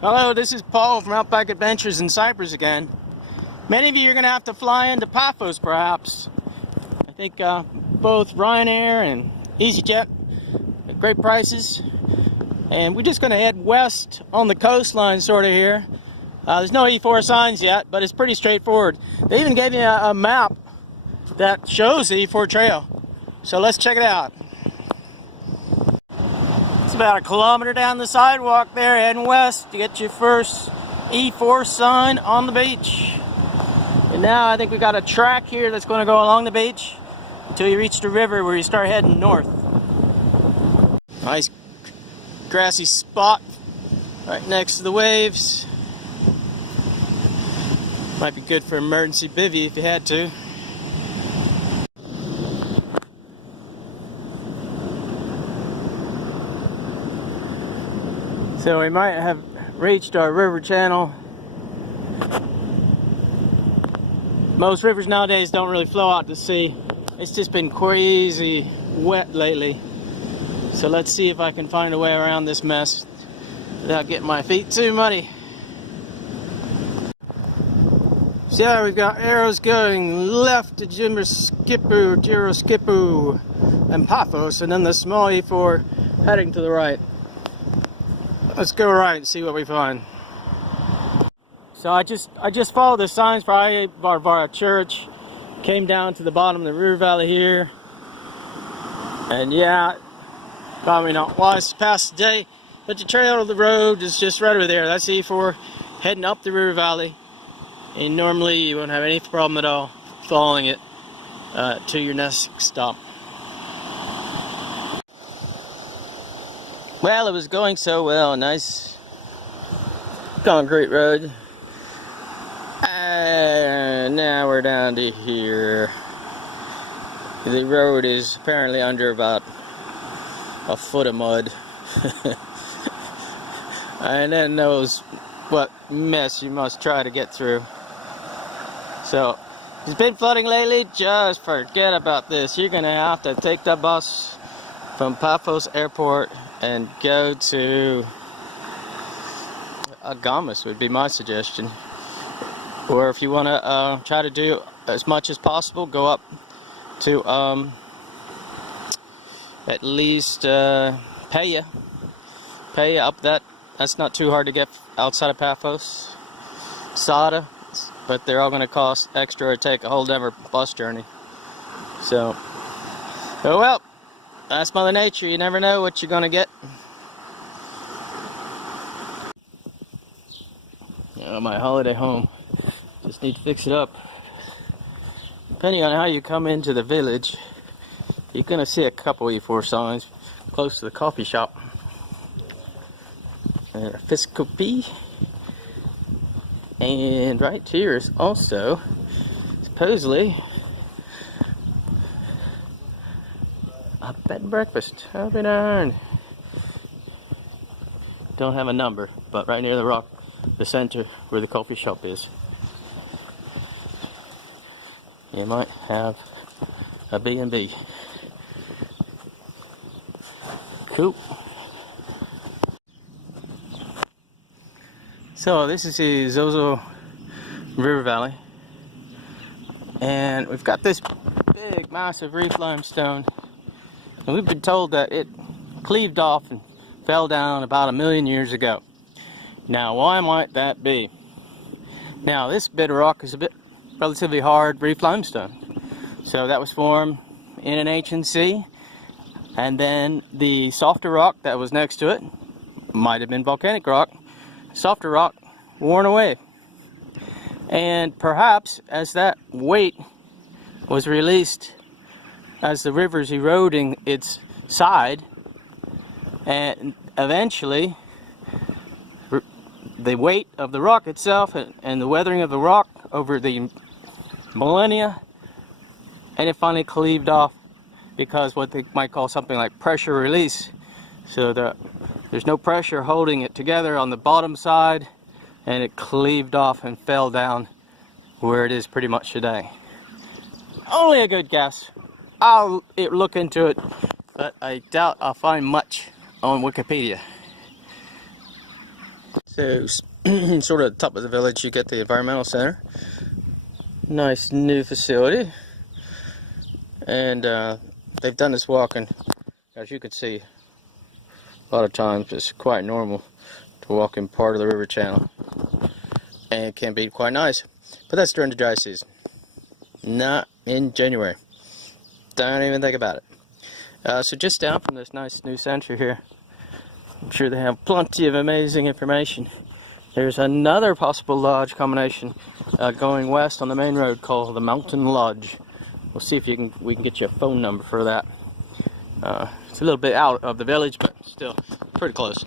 Hello, this is Paul from Outback Adventures in Cyprus again. Many of you are going to have to fly into Paphos, perhaps. I think both Ryanair and EasyJet at great prices. And we're just going to head west on the coastline sort of here. There's no E4 signs yet, but it's pretty straightforward. They even gave me a map that shows the E4 trail. So let's check it out. It's about a kilometer down the sidewalk there, heading west to get your first E4 sign on the beach. And now I think we got a track here that's going to go along the beach until you reach the river where you start heading north. Nice grassy spot right next to the waves. Might be good for emergency bivvy if you had to. So we might have reached our river channel. Most rivers nowadays don't really flow out to sea. It's just been crazy wet lately. So let's see if I can find a way around this mess without getting my feet too muddy. So yeah, we've got arrows going left to Episkopi, and Paphos, and then the small E4 heading to the right. Let's go right and see what we find. So I just followed the signs for our church, came down to the bottom of the river valley here, and yeah, probably not wise to pass the day, but the trail of the road is just right over there. That's E4 heading up the river valley, and normally you won't have any problem at all following it to your next stop. Well, it was going so well. Nice concrete road. And now we're down to here. The road is apparently under about a foot of mud. And then knows what mess you must try to get through. So, it's been flooding lately. Just forget about this. You're gonna have to take the bus from Paphos Airport and go to Agamas would be my suggestion. Or if you want to try to do as much as possible, go up to at least Paya up that's not too hard to get outside of Paphos. Sada, but they're all going to cost extra or take a whole different bus journey. So, oh well. That's Mother Nature. You never know what you're going to get. My holiday home. Just need to fix it up. Depending on how you come into the village, you're going to see a couple E4 signs close to the coffee shop. Episkopi. And right here is also supposedly a bed and breakfast. I'll be darned. Don't have a number, but right near the rock, the center where the coffee shop is, you might have a B&B. Cool. So this is the Ezouso River Valley, and we've got this big, massive reef limestone. And we've been told that it cleaved off and fell down about 1 million years ago. Now, why might that be? Now, this bit of rock is a bit relatively hard reef limestone. So that was formed in an ancient sea. And then the softer rock that was next to it might have been volcanic rock. Softer rock worn away. And perhaps as that weight was released as the river's eroding its side, and eventually the weight of the rock itself and the weathering of the rock over the millennia, and it finally cleaved off because what they might call something like pressure release. So there's no pressure holding it together on the bottom side, and it cleaved off and fell down where it is pretty much today. Only a good guess. I'll look into it, but I doubt I'll find much on Wikipedia. So, sort of at the top of the village, you get the environmental center. Nice new facility. And they've done this walking, as you can see, a lot of times it's quite normal to walk in part of the river channel. And it can be quite nice. But that's during the dry season. Not in January. Don't even think about it. So just down from this nice new center here, I'm sure they have plenty of amazing information. There's another possible lodge combination going west on the main road called the Mountain Lodge. We'll see if we can get you a phone number for that. It's a little bit out of the village, but still pretty close.